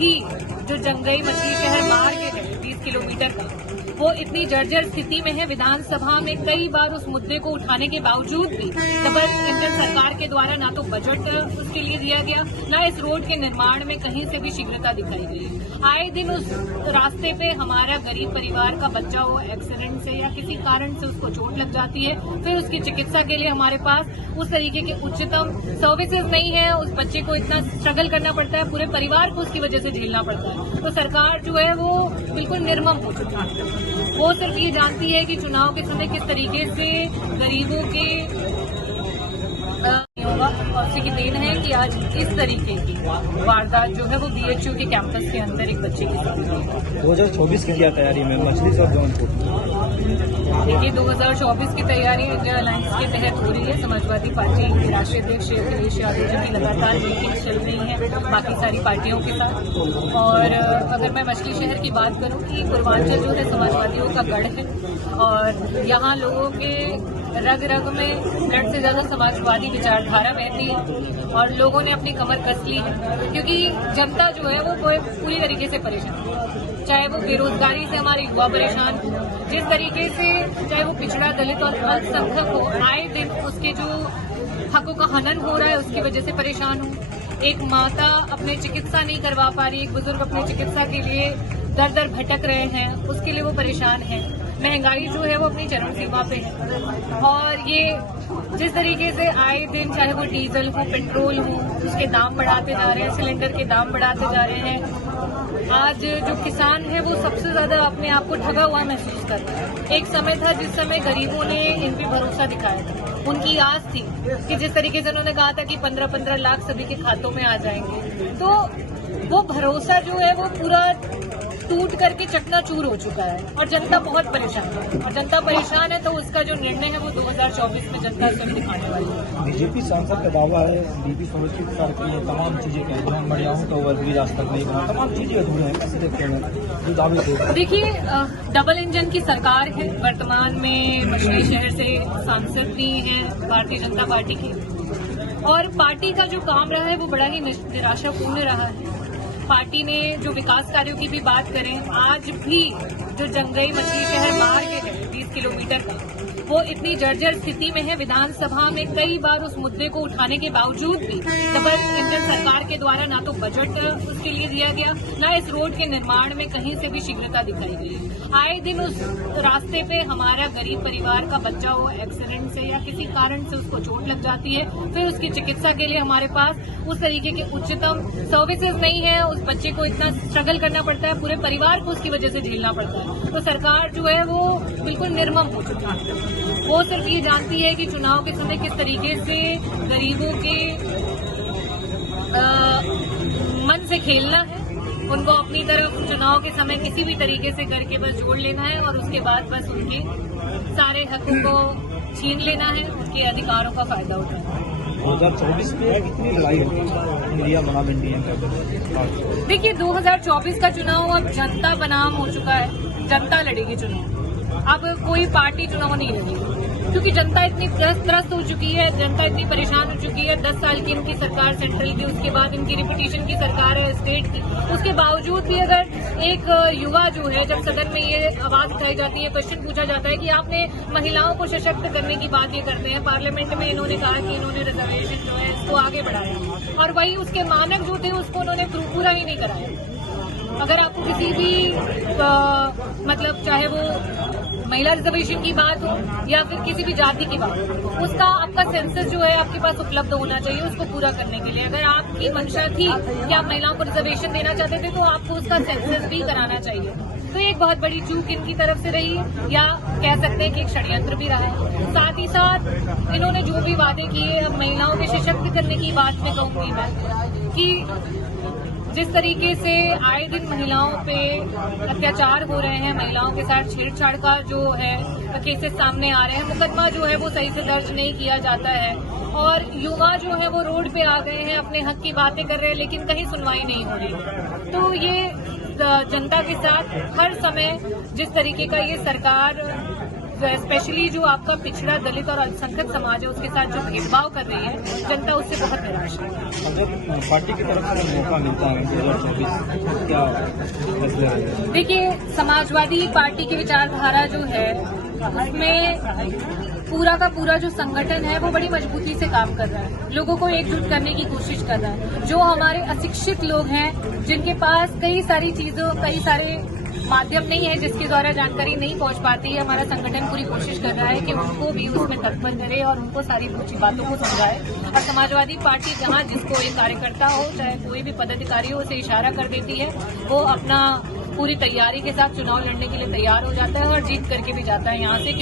भी जो जंगई मछली शहर बाहर के है 20 किलोमीटर का, वो इतनी जर्जर स्थिति में है। विधानसभा में कई बार उस मुद्दे को उठाने के बावजूद भी डबल इंजन सरकार के द्वारा ना तो बजट उसके लिए दिया गया, ना इस रोड के निर्माण में कहीं से भी शीघ्रता दिखाई गई। आए दिन उस रास्ते पे हमारा गरीब परिवार का बच्चा हो एक्सीडेंट से या किसी कारण से उसको चोट लग जाती है, फिर उसकी चिकित्सा के लिए हमारे पास उस तरीके के उच्चतम सर्विसेज नहीं है। उस बच्चे को इतना स्ट्रगल करना पड़ता है, पूरे परिवार को उसकी वजह से झेलना पड़ता है। तो सरकार जो है वो बिल्कुल निर्मम हो चुकी है। वो सिर्फ ये जानती है कि चुनाव के समय किस तरीके से गरीबों के होगा, और उसी की देन है कि आज इस तरीके की वारदात जो है वो बीएचयू के कैंपस के अंदर एक बच्चे की साथ हुई। 2024 की क्या तैयारी में मछली और जौनपुर? देखिए 2024 की तैयारी इंडिया अलायंस के तहत हो रही है। समाजवादी पार्टी के राष्ट्रीय अध्यक्ष अखिलेश यादव जी की लगातार मीटिंग चल रही है बाकी सारी पार्टियों के साथ। और अगर मैं मछली शहर की बात करूं कि पूर्वांचल जो है समाजवादियों का गढ़ है और यहाँ लोगों के रग रग में ब्लड से ज्यादा समाजवादी विचारधारा बहती है और लोगों ने अपनी कमर कस ली है, क्योंकि जनता जो है वो पूरी तरीके से परेशान है। चाहे वो बेरोजगारी से हमारे युवा परेशान हो, जिस तरीके से चाहे वो पिछड़ा दलित और अल्पसंख्यक हो, आए दिन उसके जो हकों का हनन हो रहा है उसकी वजह से परेशान हो। एक माता अपने चिकित्सा नहीं करवा पा रही, एक बुजुर्ग अपनी चिकित्सा के लिए दर दर भटक रहे हैं, उसके लिए वो परेशान है। महंगाई जो है वो अपनी चरम सीमा पे है और ये जिस तरीके से आए दिन चाहे वो डीजल हो, पेट्रोल हो, उसके दाम बढ़ाते जा रहे हैं, सिलेंडर के दाम बढ़ाते जा रहे हैं। आज जो किसान है वो सबसे ज्यादा अपने आप को ठगा हुआ महसूस कर रहा है। एक समय था जिस समय गरीबों ने इन पे भरोसा दिखाया था, उनकी आस थी कि जिस तरीके से उन्होंने कहा था कि 15-15 लाख सभी के खातों में आ जाएंगे, तो वो भरोसा जो है वो पूरा टूट करके चकनाचूर हो चुका है और जनता बहुत परेशान है। और जनता परेशान है तो उसका जो निर्णय है वो 2024 में जनता स्वयं दिखाने वाली है। बीजेपी सांसद का दावा है बीपी सरोज की सरकार की ये तमाम चीजें कहें जो हम बढ़ियाओं का ओवरब्रिज आज तक नहीं बना, तमाम चीजें अधूरे हैं, कैसे देखते हैं जो दावे थे? देखिए डबल इंजन की सरकार है। वर्तमान में मछली शहर से सांसद भी हैं भारतीय जनता पार्टी की, और पार्टी का जो काम रहा है वो बड़ा ही निराशापूर्ण रहा है। पार्टी ने जो विकास कार्यों की भी बात करें, आज भी जो जंगई मछली शहर बाहर के है 20 किलोमीटर का, वो इतनी जर्जर स्थिति में है। विधानसभा में कई बार उस मुद्दे को उठाने के बावजूद भी डबल इंजन सरकार के द्वारा ना तो बजट उसके लिए दिया गया, ना इस रोड के निर्माण में कहीं से भी शीघ्रता दिखाई गई। आए दिन उस रास्ते पे हमारा गरीब परिवार का बच्चा हो एक्सीडेंट से या किसी कारण से उसको चोट लग जाती है, फिर उसकी चिकित्सा के लिए हमारे पास उस तरीके के उच्चतम सर्विसेज नहीं है। उस बच्चे को इतना स्ट्रगल करना पड़ता है, पूरे परिवार को उसकी वजह से झेलना पड़ता है। तो सरकार जो है वो बिल्कुल निर्मम हो चुकी है। वो सिर्फ ये जानती है कि चुनाव के समय किस तरीके से गरीबों के मन से खेलना है, उनको अपनी तरफ चुनाव के समय किसी भी तरीके से करके बस जोड़ लेना है और उसके बाद बस उनके सारे हकों को छीन लेना है, उनके अधिकारों का फायदा उठाना है। 2024 में कितनी लड़ाई होगी इंडिया बनाम इंडियन का? देखिए 2024 का चुनाव अब जनता बनाम हो चुका है। जनता लड़ेगी चुनाव, अब कोई पार्टी चुनाव नहीं लड़ेगी, क्योंकि जनता इतनी त्रस्त हो चुकी है, जनता इतनी परेशान हो चुकी है। 10 साल की इनकी सरकार सेंट्रल की, उसके बाद इनकी रिपीटिशन की सरकार है स्टेट की, उसके बावजूद भी अगर एक युवा जो है, जब सदन में ये आवाज उठाई जाती है, क्वेश्चन पूछा जाता है कि आपने महिलाओं को सशक्त करने की बात ये करते हैं, पार्लियामेंट में इन्होंने कहा कि इन्होंने रिजर्वेशन जो है इसको आगे बढ़ाया, और वही उसके मानक जो थे उसको उन्होंने पूरा ही नहीं कराया। अगर आपको किसी भी मतलब चाहे वो महिला रिजर्वेशन की बात हो या फिर किसी भी जाति की बात हो, उसका आपका सेंसस जो है आपके पास उपलब्ध होना चाहिए उसको पूरा करने के लिए। अगर आपकी मंशा थी कि आप महिलाओं को रिजर्वेशन देना चाहते थे तो आपको उसका सेंसस भी कराना चाहिए। तो एक बहुत बड़ी चूक इनकी तरफ से रही है, या कह सकते हैं कि एक षड्यंत्र भी रहा है। साथ ही साथ इन्होंने जो भी वादे किए, अब महिलाओं के सशक्त करने की बात में कहूंगी मैं कि जिस तरीके से आए दिन महिलाओं पे अत्याचार हो रहे हैं, महिलाओं के साथ छेड़छाड़ का जो है केसेस सामने आ रहे हैं, मुकदमा जो है वो सही से दर्ज नहीं किया जाता है, और युवा जो है वो रोड पे आ गए हैं, अपने हक की बातें कर रहे हैं, लेकिन कहीं सुनवाई नहीं हो रही। तो ये जनता के साथ हर समय जिस तरीके का ये सरकार स्पेशली जो आपका पिछड़ा दलित और अल्पसंख्यक समाज है उसके साथ जो भेदभाव कर रही है जनता उससे बहुत निराश है। अगर पार्टी की तरफ से मौका मिलता है 2024 क्या फैसले रहेंगे? देखिए, समाजवादी पार्टी की विचारधारा जो है उसमें पूरा का पूरा जो संगठन है वो बड़ी मजबूती से काम कर रहा है, लोगों को एकजुट करने की कोशिश कर रहा है। जो हमारे अशिक्षित लोग हैं जिनके पास कई सारे माध्यम नहीं है, जिसके द्वारा जानकारी नहीं पहुंच पाती है, हमारा संगठन पूरी कोशिश कर रहा है कि उनको भी उसमें तत्पर करे और उनको सारी पूछी बातों को समझाए। और समाजवादी पार्टी जहां जिसको एक कार्यकर्ता हो चाहे कोई भी पदाधिकारी हो उसे इशारा कर देती है, वो अपना पूरी तैयारी के साथ चुनाव लड़ने के लिए तैयार हो जाता है और जीत करके भी जाता है यहाँ से।